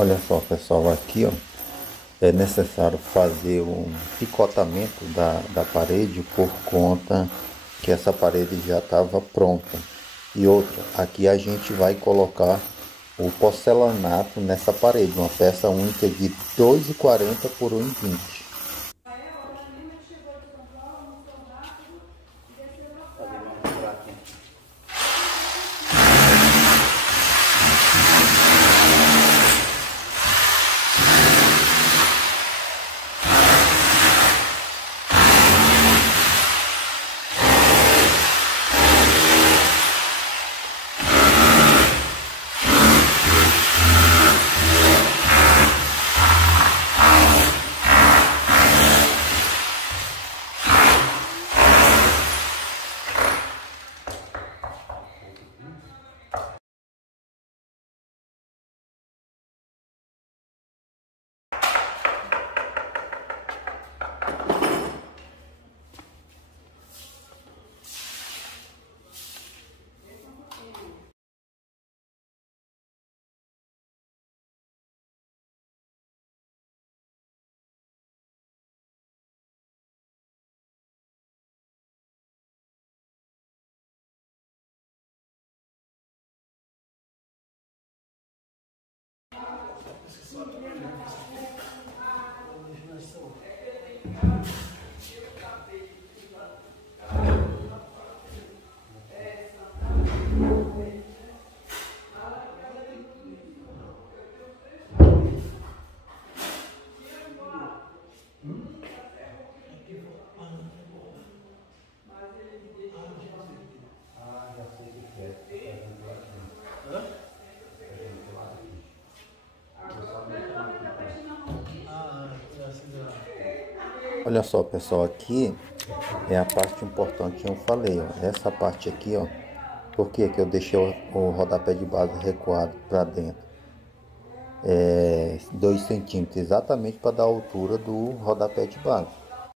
Olha só, pessoal, aqui ó, é necessário fazer um picotamento da parede por conta que essa parede já estava pronta. E outra, aqui a gente vai colocar o porcelanato nessa parede, uma peça única de 2,40 por 1,20. Olha só, pessoal, aqui é a parte importante que eu falei, ó. Essa parte aqui, ó, por que que eu deixei o rodapé de base recuado para dentro? 2 centímetros, exatamente para dar a altura do rodapé de base.